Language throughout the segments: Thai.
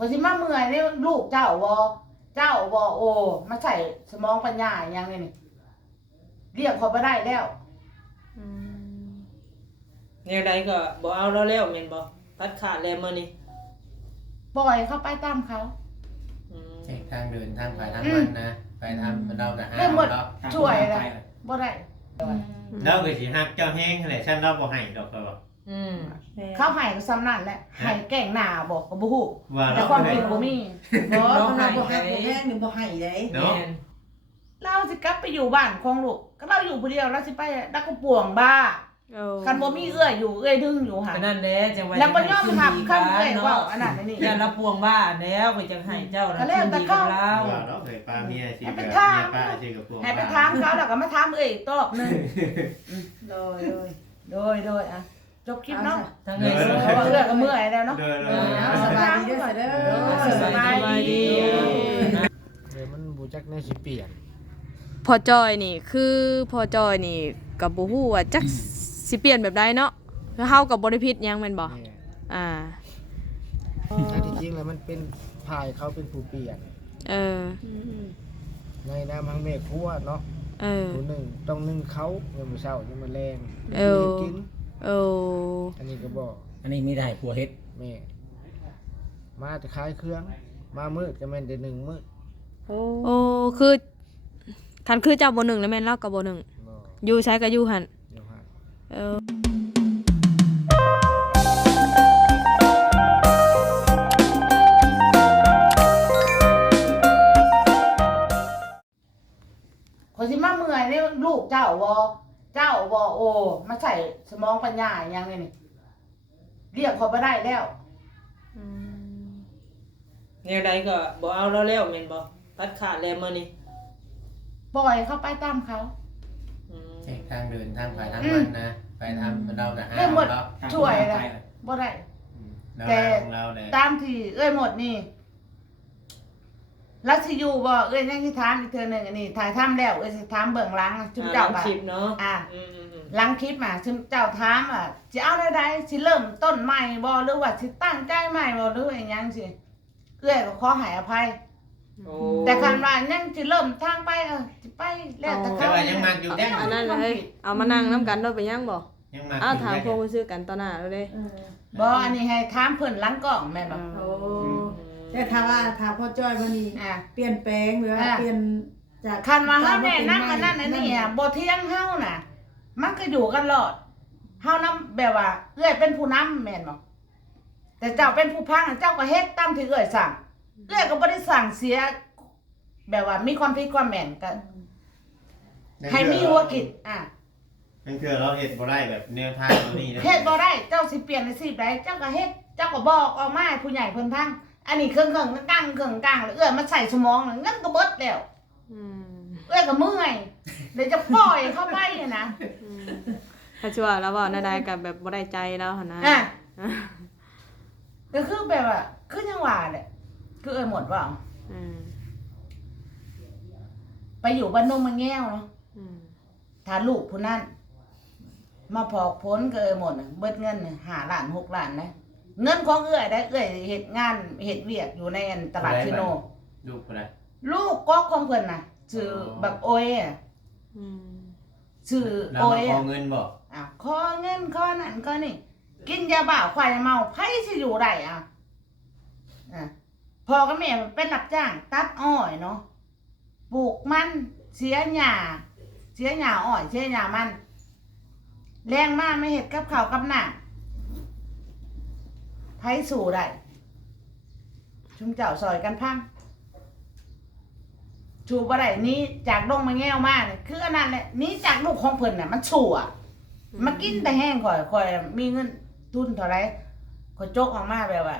คนสิมาเมื่อยนี่ลูกเจ้าบ่โอ้มาใส่สมองปัญญาอย่างนี้นี่เรียกเขาไปได้แล้วแนวใดก็บ่เอาแล้วแม่นบ่ตัดขาดแล้วมื้อนี้ปล่อยเขาไปตามเขาเช็คทางเดินทางไปทางมันนะไปทำเราจะหาเราช่วยเลยบ่ได้เราก็สิฮักเจ้าแห้งแหละฉันเราบ่ให้ดอกก็เขาให้ก็ซ้ำนั่นแหละให้แก่งหน้าบอกก็บ่ฮู้แต่ว่าเราความจริงบ่มีบ่ให้บ่ให้หนึ่งบ่ให้ได้เนาะเราสิกลับไปอยู่บ้านของลูกก็เราอยู่ผู้เดียวเราสิไปดักกระป่วงบ้าคันบ่มีเอื้อยอยู่เอื้อยดึงอยู่หั่นนั่นแหละจังว่าแล้วบ่ยอมทำคำเอื้อยเว้าอันนั้นนี่อย่าละปวงบ้าแล้วก็จังให้เจ้าน่ะคืนดีกับเราว่าเราเคยป้าเมียสิกับเมียป้าสิกับพวกให้ไปถามเขาแล้วก็มาถามเอื้อยตอบนึงโดยอ่ะจบคลิปเนาะทั้งเอ้ยเอื้อยก็เมื่อยแล้วเนาะสบายดีเด้อสบายดีมันบูจักในสิเปลี่ยนพอจอยนี่คือพอจอยนี่กับบ่ฮู้ว่าจักสิเปลี่ยนแบบใดเนาะเฮากับบ่ได้ผิดหยังแม่นบ่ถ้าที่จริงแล้วมันเป็นพายเขาเป็นผู้เปลี่ยนในน้ำพังเมฆพัวเนาะผู้หนึ่งต้องนึ่งเขาเมื่อมื้อเช้านี่มันแรงกินอันนี้ก็บอกอันนี้มีได้ผัวเฮ็ดแม่มาจะขายเครื่องมามืดก็แม่นได้1 มื้อโอ้คือคันคือเจ้าบ่หนึ่งแล้วแม่นเราก็บ่หนึ่งอยู่ใช้ก็อยู่หั่นคนสิมาเมื่อยนี่ลูกเจ้าบ่โอ้มาใส่สมองปัญญาอย่างนี้นี่เรียกเขาไปได้แล้วแนวใดก็บ่เอาแล้วแม่นบ่ตัดขาดแล้วมื้อนี้ปล่อยเขาไปตามเขาเช็คทางเดินทางไปทางมันนะไปทำเราจะหาเราช่วยเลยบ่ได้แต่ตามที่เอ้ยหมดนี่แล้วสิอยู่บ่เอ้ยยังสิถามอีกเทื่อนึงอันนี้ถ่ายทำแล้วเอ้ยสิถามเบื้องหลังจุ๊บเจ้าคลิปเนาะหลังคลิปมาจุ๊บเจ้าถามสิเอาได้สิเริ่มต้นใหม่บ่หรือว่าสิตั้งใจใหม่บ่หรือว่าหยังสิเอ้ยก็ขอให้อภัยแต่คันว่ายังสิเริ่มทางไปสิไปแล้วแต่เขายังมักอยู่แท้อันนั้นเลยเอามานั่งนํกันโดยไปยังบ่ถามพวกซื้อกันต่อหน้าเด้บ่อันนี้ให้ถามเพิ่นหลังกล้องแม่นบ่แต่ถ้าพ่อจ้อยวันนี้เปลี่ยนแปลงหรือเปลี่ยนจากคันว่าเฮาแน่นำอันนั้นอันนี้บ่เที่ยงเฮาน่ะมันก็อยู่กันรอดเฮานำแบบว่าเอื้อยเป็นผู้นำแม่นบ่แต่เจ้าเป็นผู้พังเจ้าก็เฮ็ดตามที่เอื้อยสั่งเอื้อยก็บ่ได้สั่งเสียแบบว่ามีความผิดความแม่นก็ให้มีหัวคิดนั่นคือเราเฮ็ดบ่ได้แบบแนวทางตัวนี้นะเฮ็ดบ่ได้เจ้าสิเปลี่ยนอาชีพใดเจ้าก็เฮ็ดเจ้าก็บอกออกมาให้ผู้ใหญ่เพิ่นฟังอันนี้เครื่องกลางแล้วเอื้อยมาใส่สมองเงินก็เบิดแล้วเอื้อยก็เมื่อยเดี๋ยวจะปล่อยเข้าไปนะถ้าชั่วแล้วว่าน่าได้กับแบบบ่ได้ใจแล้วหั่นนะก็คือแบบว่าคือจังหวะแหละคือเอื้อยหมดว่าไปอยู่บ้านนงมันแง้วเนาะถ้าลูกผู้นั้นมาพอกพ้นก็เอื้อยหมดเบิดเงิน5 ล้าน 6 ล้านนะเงินของเอื้อยได้เอื้อยเฮ็ดงานเฮ็ดเวียกอยู่ในตลาดซิโนลูกอะไรลูกก๊อกของเพิ่นน่ะชื่อบักโอยชื่อโอยขอเงินบ่ขอเงินขอนั่นขอนี่กินยาบ้าควายเมาไผสิอยู่ได้พ่อกับแม่เป็นรับจ้างตัดอ้อยเนาะปลูกมันเสียหญ้าอ้อยเสียหญ้ามันแรงมากไม่เฮ็ดกับข้าวกับน้ำไผสู่ได้ชุมเจ้าซอยกันพังชูบ่ได้นี้จากดงมาแง้วมาเนี่ยคืออันนั้นแหละนี้จากลูกของเพิ่นน่ะมันชั่วมากินแต่แห้งค่อยมีเงินทุนเท่าไหร่ค่อยจกออกมาแบบว่า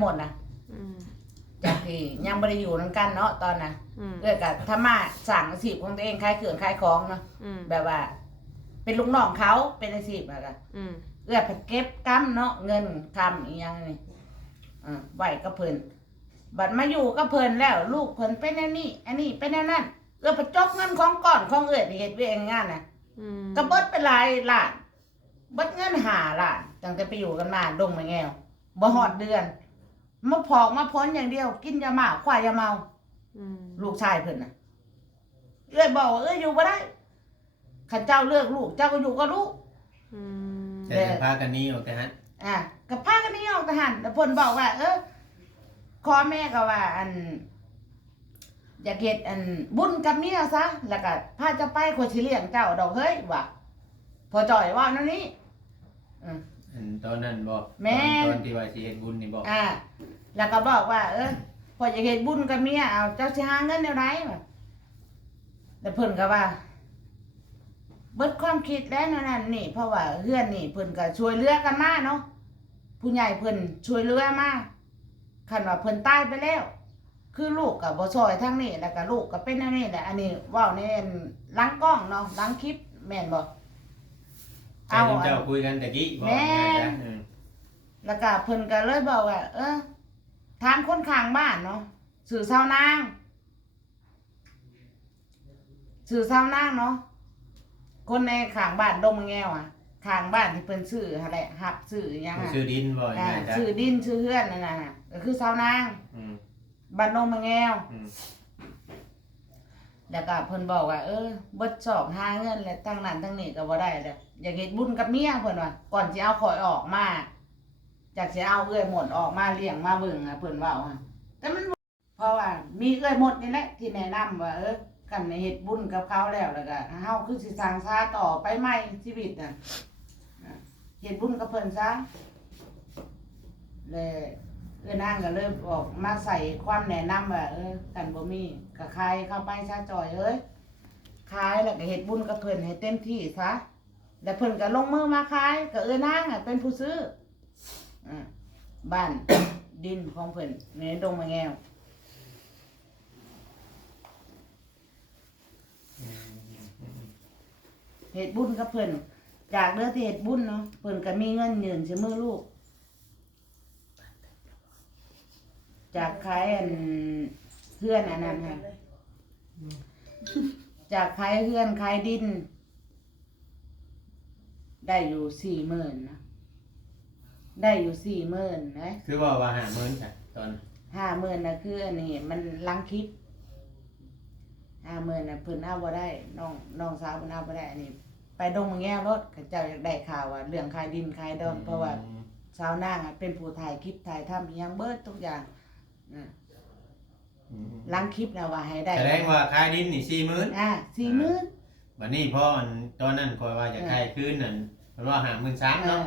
หมดนะจากที่ยังบ่ได้อยู่นำกันเนาะตอนน่ะก็ทำมาสร้างอาชีพของตัวเองขายเครื่องขายของเนาะแบบว่าเป็นลูกน้องเขาเป็นอาชีพแล้วก็ผัดเก็บกำเนาะเงินคำอีหยังนี่ไหวกับเพิ่นบัดมาอยู่กับเพิ่นแล้วลูกเพิ่นเป็นอันนี้เป็นอันนั้นผัดจกเงินของก่อนของเฮ็ดเวียกงานน่ะก็เบิดไปหลายล้านเบิดเงิน5 ล้านตั้งแต่ไปอยู่กันมาดงมาแง้วบ่ฮอดเดือน มาพอกมาพ้นอย่างเดียว กินยาหมาควายยาเมา อืม ลูกชายเพิ่นน่ะเอ้ยบอกว่าเอ้ยอยู่บ่ได้ข้าเจ้าเลือกลูกเจ้าก็อยู่กับลูก อืม แต่จะพากันหนี้ออกแต่ฮัน กับพากันนี่ออกทหารแล้วเพิ่นบอกว่า ขอแม่ก็ว่า อยากเฮ็ดบุญกับเมียซะแล้วก็พาจะไปคนสิเลี้ยงเจ้าดอกเฮ้ยว่าพอจ่อยว่านั่นนี่ ตอนนั้นบอก แม่ ตอนที่ว่าสิเฮ็ดบุญนี่บอก แล้วก็บอกว่า พออยากเฮ็ดบุญกับเมียเอาเจ้าสิหาเงินแนวไหนวะแล้วเพิ่นก็ว่า เบิดความคิดแล้วนั่นนี่เพราะว่าเฮือนนี่เพิ่นก็ช่วยเหลือกันมาเนาะผู้ใหญ่เพิ่นช่วยเหลือมาคันว่าเพิ่นตายไปแล้ว คือลูกก็บ่ช่วยทางนี้แล้วก็ลูกก็เป็นอันนี้แหละอันนี้เว้าในหลังกล้องเนาะหลังคลิปแม่นบ่ แต่ที่เจ้าคุยกันตะกี้บอก แม่ นะ แล้วก็เพิ่นก็เลยบอกว่า ถามคนข้างบ้านเนาะสื่อชาวนางเนาะคนในข้างบ้านดงมะแงวข้างบ้านที่เพิ่นซื้อหั่นแหละหับซื้อหยัง ชื่อดินบอกยังไงจ๊ะ ซื้อดินซื้อเฮือนนั่นน่ะก็คือชาวนาง อืม บ้านดงมะแงว อืม แล้วก็เพิ่นบอกว่าเบิดสอบหาเงินแล้วตั้งนั้นตั้งนี้ก็บ่ได้แล้วอยากเฮ็ดบุญกับเมียเพิ่นว่าก่อนสิเอาข่อยออกมาจากสิเอาเอื้อยหมดออกมาเลี้ยงมาเบิ่งเพิ่นเว้าแต่มันบ่เพราะว่ามีเอื้อยหมดนี่แหละที่แนะนำว่ากันเฮ็ดบุญกับเขาแล้วก็เฮาคือสิสร้างชาต่อไปใหม่ชีวิตน่ะเฮ็ดบุญกับเพิ่นซะเลยนางก็เลยออกมาใส่ความแนะนำว่ากันบ่มีก็ขายเข้าไปซะจ่อยขายแล้วก็เฮ็ดบุญกับเพิ่นให้เต็มที่ซะแล้วเพิ่นก็ลงมือมาขายก็นางเป็นผู้ซื้อบ้าน ดินของเพิ่นในดงมะแงวเฮ็ดบุญกับเพิ่นจากเด้อที่เฮ็ดบุญเนาะเพิ่นก็มีเงินยืนซื่อมือลูกจากขายเพื่อนอันนั้นค่ะจากขายเพื่อนขายดิน ได้อยู่40,000นะได้อยู่40,000นะ คือว่าหาเงินจ้ะตอน 50,000นะคืออันนี้มันลังคลิป50,000นะเพิ่นเอาบ่ได้น้องสาวเพิ่นเอาบ่ได้อันนี้ ไปดงมะแง่รถเขาเจ้าอยากได้ข่าวว่าเรื่องขายดินขายดอนเพราะว่าสาวนางเป็นผู้ถ่ายคลิปถ่ายทำอิหยังเบิดทุกอย่างลังคลิปนะว่าให้ได้ แสดงว่าขายดินนี่40,000 40,000 บัดนี้พอตอนนั้นคอยว่าจะขายคืนนั่นเพิ่นว่า53,000เนาะ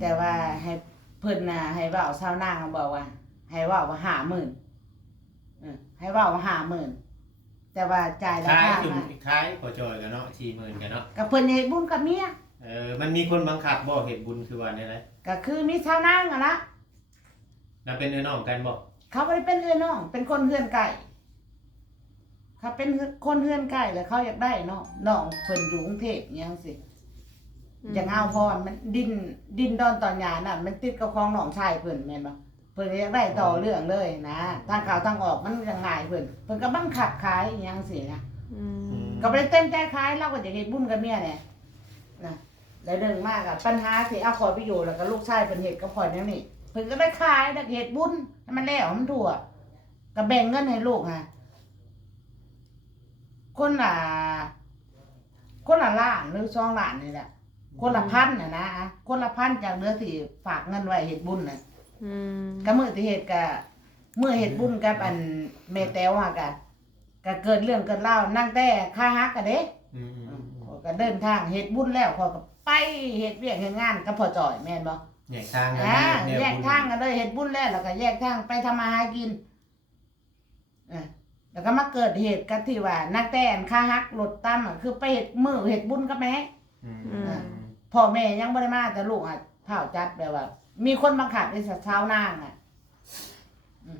แต่ว่าให้เพิ่นน่ะให้เว้าสาวนางบอกว่า ให้เว้าว่า50,000ให้เว้าว่า50,000แต่ว่าจ่ายรา ขาย คา จุ่ม มา ขายพอจอยกันเนาะ40,000กันเนาะ ก็เพิ่นเฮ็ดบุญกับเมีย มันมีคนบังคับบ่เฮ็ดบุญคือว่าแนวใด ก็คือมีสาวนางอะนะ แล้วเป็นน้องกันบ่ เขาบ่ได้เป็นเอื้อน้องเป็นคนเฮือนไก่เขาเป็นคนเฮือนไก่แล้วเขาอยากได้เนาะน้องเพิ่นอยู่กรุงเทพอิหยังสิอยากเอาพรมันดินดอนตอนหยาน่ะมันติดกับของน้องชายเพิ่นแม่นบ่เพิ่นอยากได้ต่อเรื่องเลยนะทางเข้าทางออกมันยังง่ายเพิ่นก็บังคับขายอิหยังสินะ อืม ก็บ่ได้เต็มใจขายเราก็จะเฮ็ดบุญกับเมียเนี่ยนะแล้วเรื่องมากอะปัญหาที่เอาขอยไปอยู่แล้วก็ลูกชายเพิ่นเฮ็ดกับข่อยแนวนี้เพิ่นก็ได้ขายได้เฮ็ดบุญให้มันแล้วมันทั่วก็แบ่งเงินให้ลูกฮะคนละล้านหรือ2ล้านนี่แหละคนละพันน่ะนะคนละพันจากเดือนที่ฝากเงินไว้เฮ็ดบุญน่ะ อืม ก็มื้อที่เฮ็ดก็มื้อเฮ็ดบุญกับอันแม่แต้วอะก็เกิดเรื่องเกิดราวนั่งแต่ค่าฮักอะเด้ ข้อยก็เดินทางเฮ็ดบุญแล้วข้อยก็ไปเฮ็ดเวียกเฮ็ดงานกับพ่อจ่อยแม่นบ่ แยกทางกัน แยกทางกันเลยเฮ็ดบุญแล้วก็แยกทางไปทำมาหากินแล้วก็มาเกิดเหตุกันที่ว่านักแต่นค่าฮักรถตั้มคือไปเฮ็ดมื้อเฮ็ดบุญกับแม่พ่อแม่ยังบ่ได้มาแต่ลูกเผาจัดแบบว่า มีคนบังคับให้ชาวนาง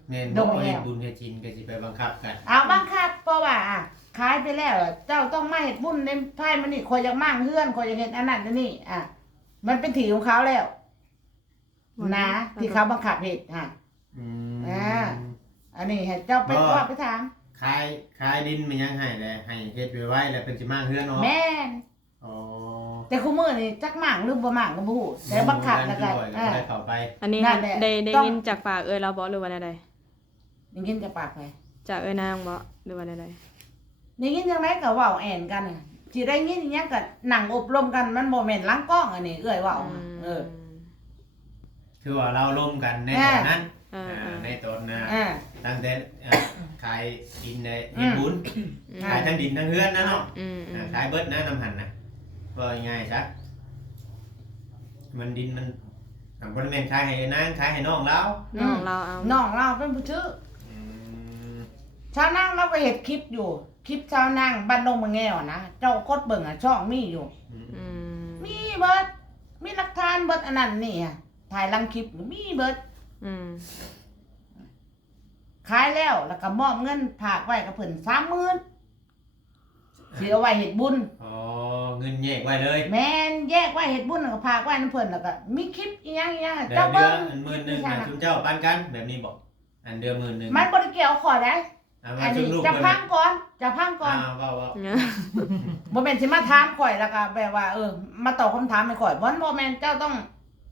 แม่นบ่เฮ็ดบุญเฮ็ดศีลก็สิไปบังคับกัน เอาบังคับเพราะว่าขายไปแล้วเจ้าต้องมาเฮ็ดบุญในไพ่มันนี่ข่อยอยากมั่งเฮือนข่อยอยากเฮ็ดอันนั้นอันนี้มันเป็นที่ของเขาแล้วนะที่เขาบังคับเฮ็ดอันนี้ให้เจ้าไปว่าไปถาม ขายดินมันยังให้แหละให้เฮ็ดไว้แล้วเป็นสิมาเฮือนเนาะ แม่น อ๋อ แต่คู่มือนี่จักหมางหรือบ่หมางก็บ่ฮู้แต่บังคับแล้วก็ ก็ได้เข้าไป อันนี้ นั่นแหละ ได้ ต้อง ยินจากปากเอ้ยเราบ่หรือว่าใด ได้ยินจากปากไป ๆจากเอ้ยนางบ่หรือว่าใด ได้ยินจังไดก็เว้าแอนกันน่ะสิได้ยินอิหยังก็นั่งอบรมกันมันบ่แม่นหลังกล้องอันนี้เอ้ยเว้าน่ะ คือว่าเราร่วมกันในตอนนั้นในตอนตั้งแต่ขายดินในเฮ็ดบุญขายทั้งดินทั้งเฮือนนะเนาะขายเบิดนะน้ำหันนะว่าง่ายซะมันดินมันบ่ได้แม่นขายให้นางขายให้น้องเรา น้องเราเอา น้องเราเป็นผู้ชื่อชาวนางเราก็เฮ็ดคลิปอยู่คลิปชาวนางบ้านดงมะแง่วนะเจ้ากดเบิ่งอ่ะช่องมีอยู่ มีเบิดมีหลักฐานเบิดอันนั้นนี่อ่ะถ่ายลังคลิปมีเบิดขายแล้วแล้วก็มอบเงินฝากไว้กับเพิ่น30,000สิเอาไว้เฮ็ดบุญ อ๋อเงินแยกไว้เลย แม่นแยกไว้เฮ็ดบุญแล้วก็ฝากไว้นำเพิ่นแล้วก็มีคลิปอีหยังๆ เดื เจ้า อน เบิ่ง 10,000นะชุมเจ้าปันกันแบบนี้บอกอันเดือน10,000 มันบ่ได้เกี่ยวขอได้ มา อัน ชุ นี้ มลูก จะพังก่อนจะพังก่อน ว่า บ่แม่นสิมาถามข่อยแล้วก็แบบว่ามาตอบคำถามให้ข่อยบ่แม่นเจ้าต้อง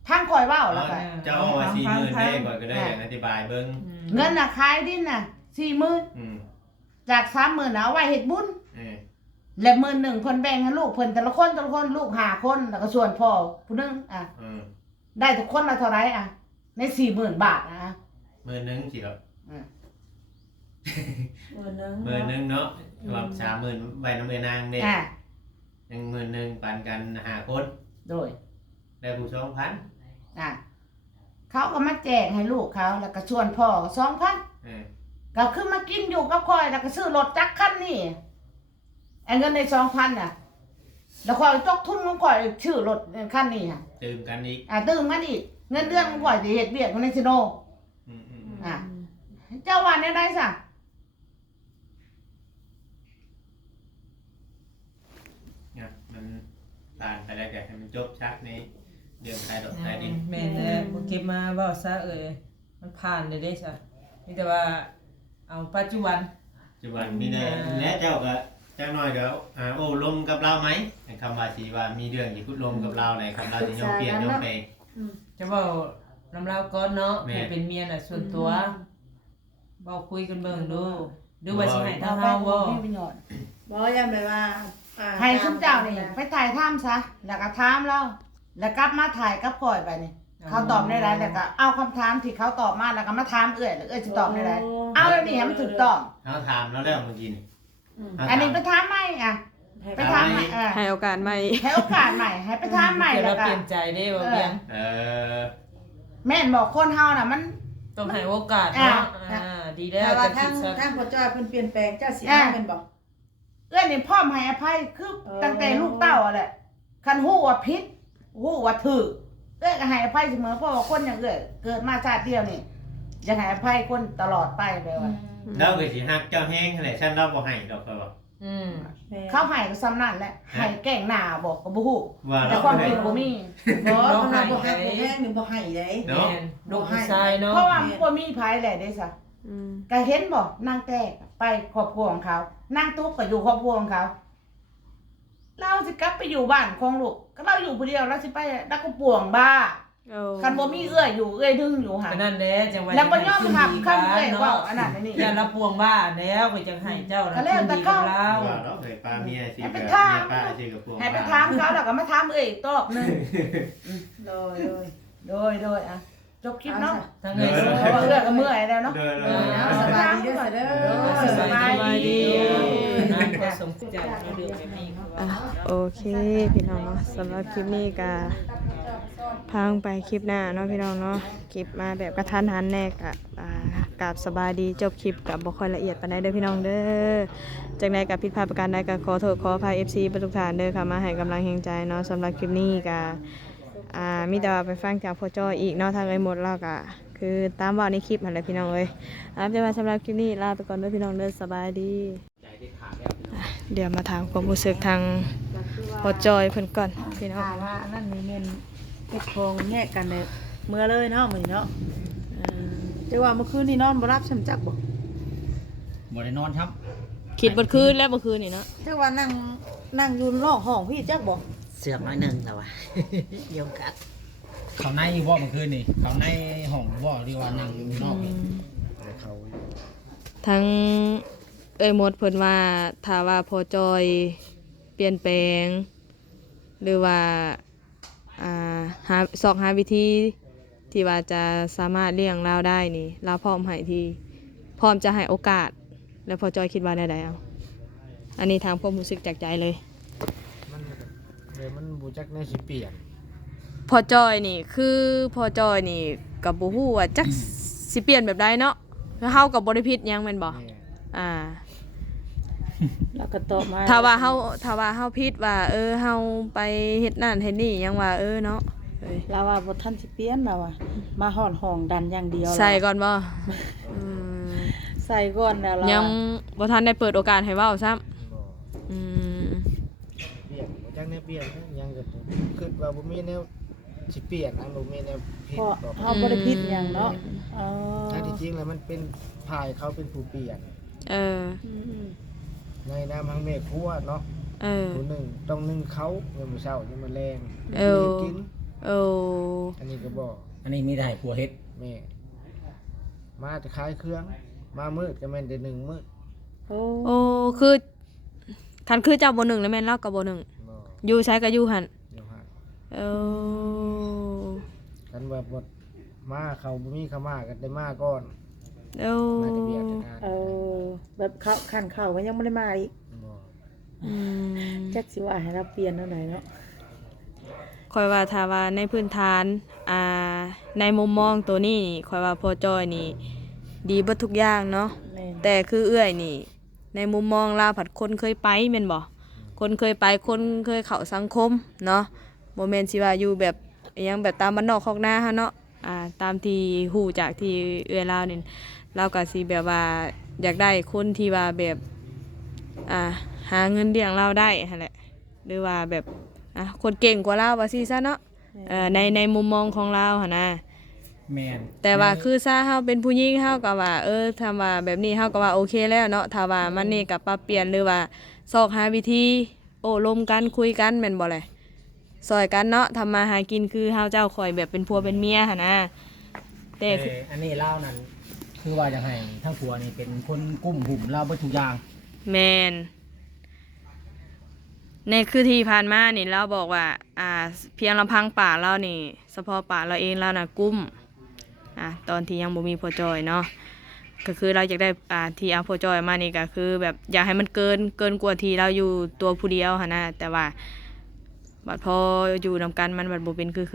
พังข่อยเว้าแล้วก็ เจ้าเอาไว้40,000ได้ก่อนก็ได้อธิบายเบิ่ง เงินน่ะขายดินน่ะ 40,000 จาก 30,000น่ะเอาไว้เฮ็ดบุญและ10,000เพิ่นแบ่งให้ลูกเพิ่นแต่ละคนลูก5คนแล้วก็ส่วนพ่อผู้นึงได้ทุกคนละเท่าไหร่ใน 40,000 บาทนะ 10,000สิครับ 10,000 10,000เนาะว่า30,000ไว้นำเอนางเด้ยัง10,000ปันกัน5คน โดย ได้ผู้ 2,000 เขาก็มาแจกให้ลูกเขาแล้วก็ชวนพ่อก็2,000ก็คือมากินอยู่กับข่อยแล้วก็ซื้อรถจักรคันนี้ไอ้เงินใน 2,000 น่ะแล้วข่อยตกทุนของข่อยชื่อรถคันนี้ค่ะ ตื่มกันอีก ตื่มกันอีกเงินเดือนของข่อยสิเฮ็ดเวียกอยู่ในซิโนเจ้าว่าแนวใดซะ มันผ่านไปแล้วก็ให้มันจบชักในเดือนขายดอกขายดิน แม่นแล้วบ่เก็บมาเว้าซะมันผ่านได้ซะมีแต่ว่าเอาปัจจุบัน จุบันมีได้และเจ้าก็จังน้อยก็โอ้ลมกับเราไหมคำว่าสิว่ามีเรื่องที่คุดลมกับเราในคำเราสิยอมเปลี่ยนยอมแปลง จะเว้าน้ำลาวก่อนเนาะให้เป็นเมียน่ะส่วนตัวเว้าคุยกันเบิ่งดูว่าสิให้ทางเฮาบ่ มีประโยชน์ บ่ยันไปว่า ให้ซุมเจ้านี่ไปถ่ายถ้ำซะแล้วก็ถามเราแล้วกลับมาถ่ายกับข่อยไปนี่เขาตอบได้ไรแล้วก็เอาคำถามที่เขาตอบมาแล้วก็มาถามเอื้อยแล้วเอื้อยสิตอบได้ไรเอาแล้วนี่ให้มันถูกต้อง เขาถามแล้วแล้วเมื่อกี้นี่ อันนี้ไปถามใหม่ไปถามใหม่ ให้โอกาสใหม่ ให้โอกาสใหม่ให้ไปถามใหม่ เดี๋ยว แล้ เรา วก็ เปลี่ยนใจได้บ่เพียง แม่นบอกคนเฮาน่ะมัน ต้องให้โอกาสเนาะดีแล้ว แต่ว่า จะ ทา คิ ง ดซะ ทางพ่อจ้อยเพิ่นเปลี่ยนแปลงเจ้าสิเอาเป็นบ่ เอื้อยนี่พร้อมให้อภัยคือตั้งแต่ลูกเต้าแหละคันฮู้ว่าผิดฮู้ว่าถูกเอื้อยก็ให้อภัยเสมอเพราะว่าคนอย่างเอื้อยเกิดมาชาติเดียวนี่จะให้อภัยคนตลอดไปเลยว่า เราก็สิฮักเจ้าแห้งแหละฉันเราบ่ให้ดอกก็บอก เขาให้ก็ซ้ำนั่นแหละให้แกล้งหน้าบอกก็บ่ฮู้ ว่า แต่ เรา ความจริงบ่มี บ่ต้องรับบ่ฮักบ่แห้งหรือบ่ให้ได้ แม่นลูกผู้ชายเนาะ เพราะว่าบ่มีไผแหละเด้ซะก็เห็นบ่นางแตกไปครอบครัวของเขานางตุ๊กก็อยู่ครอบครัวของเขาเราสิกลับไปอยู่บ้านของลูกก็เราอยู่ผู้เดียวเราสิไปดักกระป่วงบ้าคันบ่มีเอื้อยอยู่เอื้อยดึงอยู่หั่น ก็นั่นแหละจังว่า แล้วบ่ยอมทำคำเอื้อยเว้าอันนั้นนี่ อย่าละปวงบ้าแล้วไปจังให้เจ้านะคืนดีกับเรา ว่าเราเคยป้าเมียสิกับเมียป้าสิกับพวก ให้ไปถามเขาแล้วก็มาถามเอื้อยอีกตอบนึง โดย โดยจบคลิปเนาะ ทั้งเอ้ย เพราะว่าเอื้อยก็เมื่อยแล้วเนาะ สบายดีเด้อเด้อ สบายดี นั่นก็สมใจในเรื่องแบบนี้ โอเคพี่น้องเนาะสำหรับคลิปนี้ก็พังไปคลิปหน้าเนาะพี่น้องเนาะคลิปมาแบบกระทันหันแน่กับสบายดีจบคลิปกับบ่ค่อยละเอียดปานใดเด้อพี่น้องเด้อจากใดกับผิดพลาดประการใดก็ขอโทษขออภัย FC ทุกท่านเด้อค่ะมาให้กำลังแรงใจเนาะสำหรับคลิปนี้ก็มีแต่ว่าไปฟังจากพ่อจ้อยอีกเนาะทางไอ้หมดแล้วก็คือตามว่าในคลิปนั่นแหละพี่น้องเอ้ยเป็นว่าสำหรับคลิปนี้ลาไปก่อนเด้อพี่น้องเด้อสบายดีเดี๋ยวมาถามความรู้สึกทางพ่อจ้อยเพิ่นก่อนพี่น้อง ว่าอันนั้นนี่แม่นเฮ็ดของแยกกันเลยเมื่อเลยเนาะมื้อนี้เนาะแต่ว่าเมื่อคืนนี่นอนบ่รับสำจักบ่ บ่ได้นอนครับ คิดบ่คืนแล้วบ่คืนนี่เนาะ แต่ว่านั่ง นั่งอยู่นอกห้องพี่จักบ่ เสือกน้อยหนึ่งแล้ววะ โยมกัด เขาในบ่เมื่อคืนนี่เขาในห้องบ่หรือว่านั่งอยู่นอกนี่ แต่เขา ทั้งเอ้ยมดเพิ่นว่าถ้าว่าพอจอยเปลี่ยนแปลง หรือว่าหาวิธีที่ว่าจะสามารถเลี้ยงเราได้นี่เราพร้อมให้ที่พร้อมจะให้โอกาส แล้วพอจอยคิดว่าได้เอาอันนี้ทางความรู้สึกจากใจเลย มันบูจักในสิเปลี่ยน พอจอยนี่คือพอจอยนี่กับบ่ฮู้ว่าจักสิเปลี่ยนแบบใดเนาะแล้วเฮากับบ่ได้ผิดหยังแม่นบ่ แม่ อ่า แล้วก็ตอบมา ถ้าว่าเฮาผิดว่าเฮาไปเฮ็ดนั่นเฮ็ดนี่ยังว่าเนาะเอ้ย เราว่าบ่ทันสิเปลี่ยนเราอ่ะมาฮอดห้องดันอย่างเดียว ใส่ก่อนบ่อืม ใส่ก่อนแล้วเรา ยังบ่ทันได้เปิดโอกาสให้เว้าซ้ำ บ่ อืม เปลี่ยนบูจักในเปลี่ยนยังก็คิดว่าบ่มีแนวสิเปลี่ยนอันบ่มีแนวผิด เพราะ บ่ เฮาบ่ได้ผิดหยังเนาะอ๋อ ถ้าที่จริงแล้วมันเป็นพายเขาเป็นผู้เปลี่ยน เออ อืม ในน้ำพังเมฆครัวเนาะ เออ ผู้หนึ่งต้องนึ่งเขายามมื้อเช้ายามมื้อแลง เออ กิน โอ้ อันนี้ก็บอก อันนี้มีแต่ให้ผัวเฮ็ด แม่มาจะขายเครื่อง มามืดก็แม่นได้1มื้อ โอ้ โอ้คือคันคือเจ้าบ่หนึ่งแล้วแม่นเราก็บ่หนึ่ง บ่ อยู่ใช้ก็อยู่หั่น เดี๋ยวหา เออ กันว่าบ่มาเขาบ่มีเขามากันได้มาก่อน โอ้ มาจะเบียดกัน เออแบบเข้าคันเข้าก็ยังบ่ได้มาอีก บ่ อืม จักสิว่าให้เราเปลี่ยนเท่าไหร่เนาะ ค่อยว่าถ้าว่าในพื้นฐานในมุมมองตัวนี้นี่ค่อยว่าพอจอยนี่ดีเบิดทุกอย่างเนาะ แม่น แต่คือเอื้อยนี่ ในมุมมองลาวผัดคนเคยไปแม่นบ่คนเคยไปคนเคยเข้าสังคมเนาะบ่แม่นสิว่าอยู่แบบอิหยังแบบตามบ้านนอกคอกนาเฮาเนาะตามที่ฮู้จากที่เอื้อยลาวนี่เราก็สิแบบว่าอยากได้คนที่ว่าแบบหาเงินเลี้ยงเราได้หั่นแหละหรือว่าแบบคนเก่งกว่าเราว่าซี่ซะเนาะในมุมมองของเราหั่นนะ แม่น แต่ว่าคือซะเฮาเป็นผู้หญิงเฮาก็ว่าทำว่าแบบนี้เฮาก็ว่าโอเคแล้วเนาะถ้าว่ามันนี่ก็ปรับเปลี่ยนหรือว่าซอกหาวิธีโอ้ลมกันคุยกันแม่นบ่แหละซอยกันเนาะทำมาหากินคือเฮาเจ้าข่อยแบบเป็นผัวเป็นเมียหั่นนะแต่คือ อันนี้เล่านั่นคือว่าจะให้ทั้งผัวนี่เป็นคนกุ้มหุ่มเล่าเบิดทุกอย่าง แม่นในคือที่ผ่านมานี่เราบอกว่าเพียงลำพังป่าเรานี่เฉพาะป่าเราเองเราน่ะกุ้มตอนที่ยังบ่มีพ่อจอยเนาะก็คือเราอยากได้ที่เอาพ่อจอยมานี่ก็คือแบบอยากให้มันเกินกว่าที่เราอยู่ตัวผู้เดียวหั่นนะแต่ว่าบัดพออยู่นำกันมันบัดบ่เป็นคือ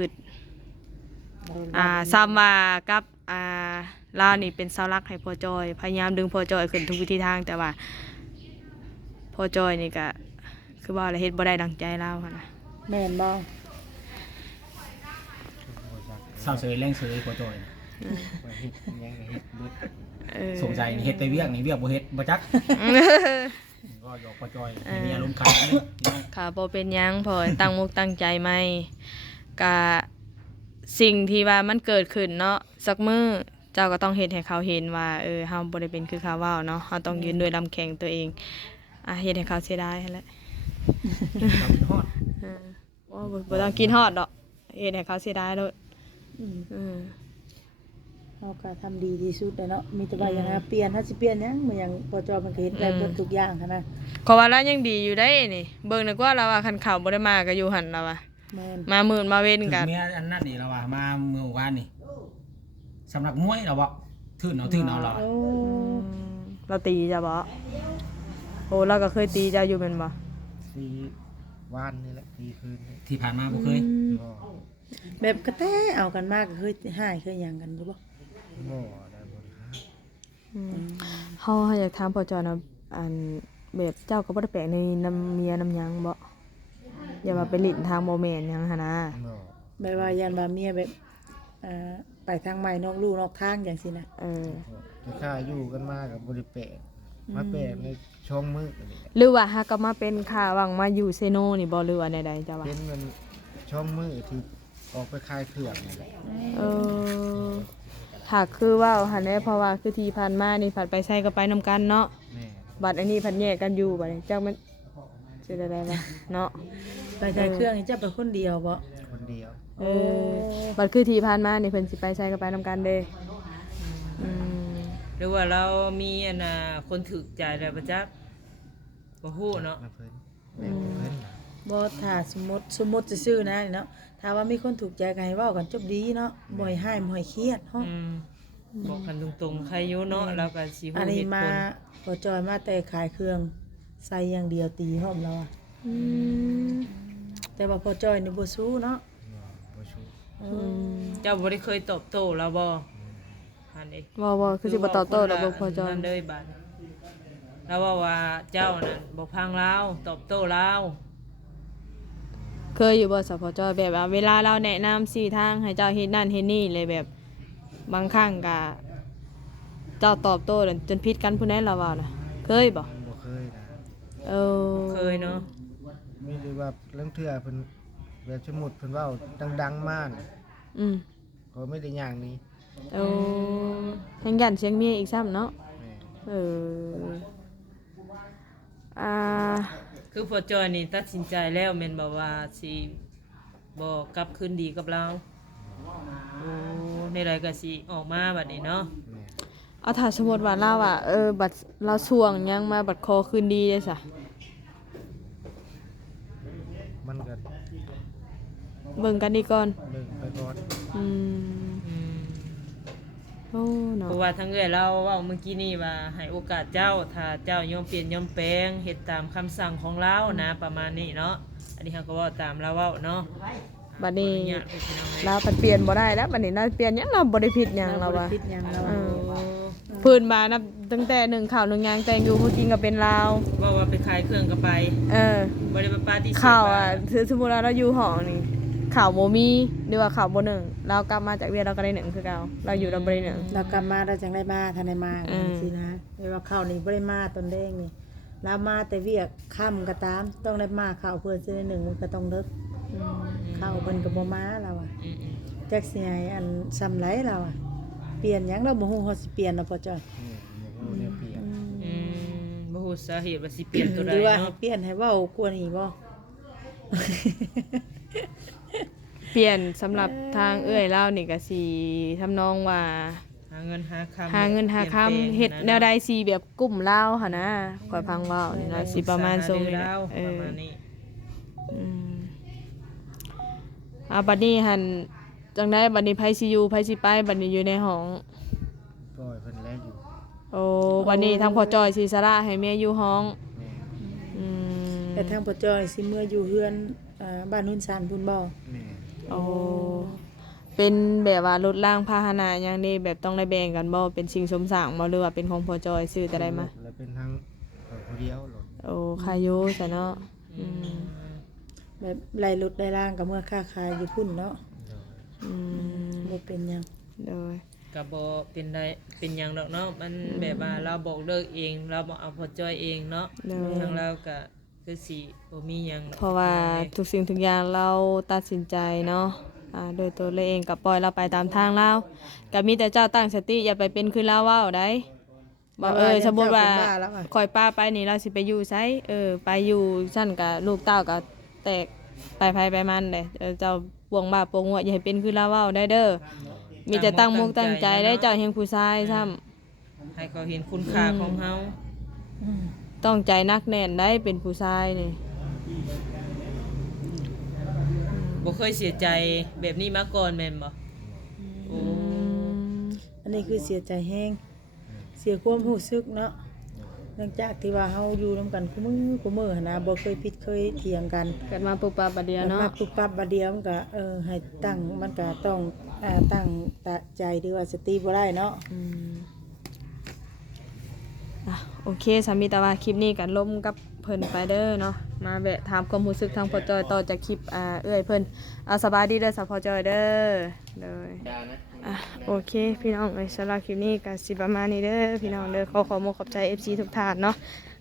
ซ้ำว่ากับเรานี่เป็นเสาหลักให้พ่อจอยพยายามดึงพ่อจอยขึ้นทุกวิธีทางแต่ว่าพ่อจอยนี่ก็คือว่าอะไรเฮ็ดบ่ได้ดังใจเราหั่นนะ แม่นบ่ เศร้าเสยแรงเสยผัวจอย ว่าเฮ็ดหยังก็เฮ็ดเบิด สงสัยนี่เฮ็ดแต่เวียกนี่เวียกบ่เฮ็ดบ่จักก็หยอกผัวจอยให้มีอารมณ์ขันนี่เนาะ ค่ะบ่เป็นหยังพอตั้งมุกตั้งใจไหมกะสิ่งที่ว่ามันเกิดขึ้นเนาะสักมื้อเจ้าก็ต้องเฮ็ดให้เขาเห็นว่าเฮาบ่ได้เป็นคือเขาเว้าเนาะเฮาต้องยืนด้วยลำแข็งตัวเองเฮ็ดให้เขาเสียดายหั่นแหละ ทำฮอด บ่ต้องกินฮอดดอกเฮ็ดให้เขาเสียดายโลด อืมเฮาก็ทำดีที่สุดแล้วเนาะมีแต่ว่าอย่างเปลี่ยนถ้าสิเปลี่ยนหยังมันหยังพอจอมันก็เฮ็ดได้เบิดทุกอย่างหันน่ะ ขอว่าเรายังดีอยู่ได้นี่เบิ่งนึกว่าเราว่าคันเขาบ่ได้มาก็อยู่หั่นแล้วว่ะ แม่น มามื้อมาเว้น ถึง กัน เมียอันนั้นนี่เราว่ามาเมื่อวานนี่สำหรับมวยเราบ่ทื่นเอาเรา โอ้ เราตีจ้ะบ่โอ้เราก็เคยตีเจ้าอยู่แม่นบ่ สีวานนี่แหละทีคืนนี่ ที่ผ่านมาบ่เคย บ่ แบบกระแตเอากันมากก็เคยหายเคยหยังกันอยู่บ่ บ่ได้บ่ครับ เฮาอยากถามพ่อจอยนะอันแบบเจ้าก็บ่ได้แปลกในน้ำเมียน้ำหยังบ่อย่าว่าไปลิ้นทางบ่แม่นหยังหั่นนะ บ่ แบบว่ายันว่าเมียแบบไปทางใหม่นอกลู่นอกทางจังซี่นะ จะค่าอยู่กันมากับบริแปลกมาแปลกในช่องมือนี่แหละ หรือว่าหากก็มาเป็นค่าหวังมาอยู่เซโนนี่บ่หรือว่าใดๆจ้ะว่า เป็นมันช่องมือที่ออกไปขายเครื่องนี่แหละ หากคือว่าหั่นแหละเพราะว่าคือที่ผ่านมานี่ผัดไปใช้ก็ไปนํกันเนาะ แม่ บัดอันนี้ผัดแยกกันอยู่บัดนี้จักมันสิ สิได้บ่เนาะ ไปขายเครื่องนี่จะไปคนเดียวบ่ คนเดียว บัดคือที่ผ่านมานี่เพิ่นสิไปใช้ก็ไปนำกันเด้อืม หรือว่าเรามีอันน่ะคนถูกใจแล้วบ่จักบ่ฮู้เนาะ มาเพิ่นแม่นเพิ่น บ่ถ้าสมมุติซื่อๆนะเนาะถ้าว่ามีคนถูกใจก็ให้เว้ากันจบดีเนาะบ่ให้ห้ายบ่ให้เครียดเนาะ บอกกันตรงๆใครอยู่เนาะเราก็สิ อั ฮู้ น เห นี้ ตุ มา ผล พอจอยมาแต่ขายเครื่องใส่อย่างเดียวตีหอมแล้วอะ อืม แต่ว่าพอจอยนี่บ่สู้เนาะ บ่ชู เจ้าบ่ได้เคยตอบโต้เราบ่อันนี้ บ่คือสิบ่ตอบโต้ดอกบ่พอจอย นั่นเลยบัดแล้วว่าเจ้านั่นบ่พังลาวตอบโต้ลาว เคยอยู่บ่สพจอยแบบว่าเวลาเราแนะนำ4ทางให้เจ้าเฮ็ดนั่นเฮ็ดนี่เลยแบบบางครั้งก็เจ้าตอบโต้จนผิดกันผู้ใดเราว่าน่ะเคยบ่ บ่เคยนะ เออ เคยเนาะ มีหรือว่าเรื่องเทื่อเพิ่นแบบสมมุติเพิ่นเว้าดังๆมาก อืม ก็ไม่ได้อย่างนี้ เออยังยันเสียงเมียอีกซ้ำเนาะ แม่ เอออ่า คือพอจอยนี่ตัดสินใจแล้วแม่นบ่ว่าสิบ่กลับคืนดีกับเราโอ้ในใดก็สิออกมาบัดนี้เนาะ แม่ เอาถ้าสมมุติว่าเราอ่ะบัดเราช่วงยังมาบัดคอคืนดีได้ซะ มันก็ เบิ่งกันดีก่อน เบิ่งไปก่อน อืมโอ้เนาะ เพราะว่าทั้งเอ้อยเราเว้าเมื่อกี้นี่ว่าให้โอกาสเจ้าถ้าเจ้ายอมเปลี่ยนยอมแปลงเฮ็ดตามคำสั่งของเรานะประมาณนี้เนาะอันนี้เราก็เว้าตามเราเว้าเนาะ บัดนี้ ขออญาตไปพี่น้องเลย เราเปลี่ยนบ่ได้แล้วบัดนี้เราเปลี่ยนหยังเราบ่ได้ผิดหยังเรา บ่ ว่า ได้คิดหยังแล้ว เอ อะ อพื้นมานับตั้งแต่1ข่าว1ยางแต่งอยู่เมื่อกี้ก็เป็นลาว ว่าไปขายเครื่องก็ไป เออ บ่ได้ไปปาร์ตี้ ข่าวอ่ะคือสมมุติว่าเราอยู่หอนี่ข่าวบ่มีหรือว่าข่าวบ่หนึ่งเรากลับมาจากเรียนเราก็ได้หนึ่งคือเก่าเราอยู่เราบ่ได้หนึ่ง เรากลับมาเราจังได้มาทันได้มา อืม สินะไม่ว่าข้าวนี่บ่ได้มาตอนแรกนี่เรามาแต่เวียกค่ำก็ตามต้องได้มาข้าวเพิ่นสิได้หนึ่งมันก็ต้องเลิกข้าวเพิ่นก็บ่มาเราอ่ะ อืม จักสิให้อันซ้ำไรเราอ่ะเปลี่ยนหยังเราบ่ฮู้เขาสิเปลี่ยนเนาะพ่อจ้อย นี่บ่รู้แนวเปลี่ยน บ่ฮู้สาเหตุว่าสิเปลี่ยนตัวใด หรือว่าให้ เนาะ เปลี่ยนให้เว้ากว่านี้บ่ เปลี่ยนสำหรับทางเอื้อยเล่านี่ก็สิทำนองว่า หาเงินหาคำ หาเงินหาคำเฮ็ดแนวใดสิแบบกลุ่มลาวหั่นนะข่อยฟังเว้านี่ล่ะสิประมาณทรงนี้ แล้ ล่ะ ว เอ ประ อ มาณนี้ อืมบัดนี้หั่นจังได๋บัดนี้ไผสิอยู่ไผสิไปบัดนี้อยู่ในห้อง ปล่อยเพิ่นแล้วอยู่ โอ้บัดนี้ทางพ่อจอยสิสละให้เมียอยู่ห้อง แม่ อืม แต่ทางพ่อจ้อยสิเมื่ออยู่เฮือนบ้านหุ่นซานพุ่นบ่ แม่ โอ้เป็นแบบว่ารถล่างพาหนะอย่างนี้แบบต้องได้แบ่งกันบ่เป็นสิ่งสมสร้างบ่หรือว่าเป็นของพ่อจอยซื้อแต่ได้มา แล้วเป็นทั้งผู้เดียวหรอก โอ้คายุซะเนาะอืม แบบไล่รถไล่ล่างก็เมื่อค้าขายอยู่พุ่นเนาะ อืม บ่เป็นหยัง โดย ก็บ่เป็นได้เป็นหยังดอกเนาะมันแบบว่าเราบอกเลิกเองเราบ่เอาพอจอยเองเนาะ โดย ทางเราก็คือสิบ่มีหยังดอก เพราะว่าทุกสิ่งทุกอย่างเราตัดสินใจเนาะโดยตัวเราเองก็ปล่อยเราไปตามทางเราก็มีแต่เจ้าตั้งสติอย่าไปเป็นคือเราเว้าได้บ่สมมุติว่าคอยป้าไปนี่เราสิไปอยู่ไสไปอยู่ซั่นก็ลูกเต้าก็แตกไปไผไปมันเด้เจ้าปวงบ้าปวงหัวอย่าให้เป็นคือเราเว้าได้เด้อมีแต่ตั้งมุกตั้งใจได้เจ้าแห่งผู้ชายซ้ำ ให้เขาเห็นคุณค่าของเฮา ต้องใจนักแน่นได้เป็นผู้ชายนี่ บ่เคยเสียใจแบบนี้มาก่อนแม่นบ่โอ้ อันนี้คือเสียใจแฮงเสียความรู้สึกเนาะหลังจากที่ว่าเฮาอยู่นํกันคุมื้อหั่นนะบ่เคยผิดเคยเถียงกัน เกิดมาปุ๊บปั๊บบัดเดียวเนาะ มาปุ๊บปั๊บบัดเดียวมันก็ให้ตั้งมันก็ต้องตั้งตะใจหรือว่าสติบ่ได้เนาะ โอเคสามีแต่ว่าคลิปนี้กันล่มกับเพิ่นไปเด้อเนาะมาแวะถามความรู้สึกทางพ่อจอยต่อจากคลิปเอื้อยเพิ่นสบายดีเด้อสาวพ่อจอยเด้อเลยโอเคพี่น้องสำหรับคลิปนี้ก็สิประมาณนี้เด้อพี่น้องเด้อขอขอบใจ FC ทุกท่านเนาะ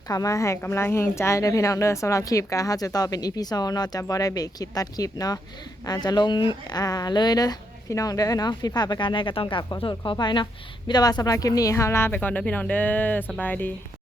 เข้ามาให้กำลังแห่งใจเด้อพี่น้องเด้อสำหรับคลิปก็เฮาจะต่อเป็น EP 2เนาะจะบ่ได้เบรกคลิปตัดคลิปเนาะจะลงเลยเด้อพี่น้องเด้อเนาะผิดพลาดประการใดก็ต้องกราบขอโทษขออภัยเนาะมีแต่ว่าสำหรับคลิปนี้เฮาลาไปก่อนเด้อพี่น้องเด้อสบายดี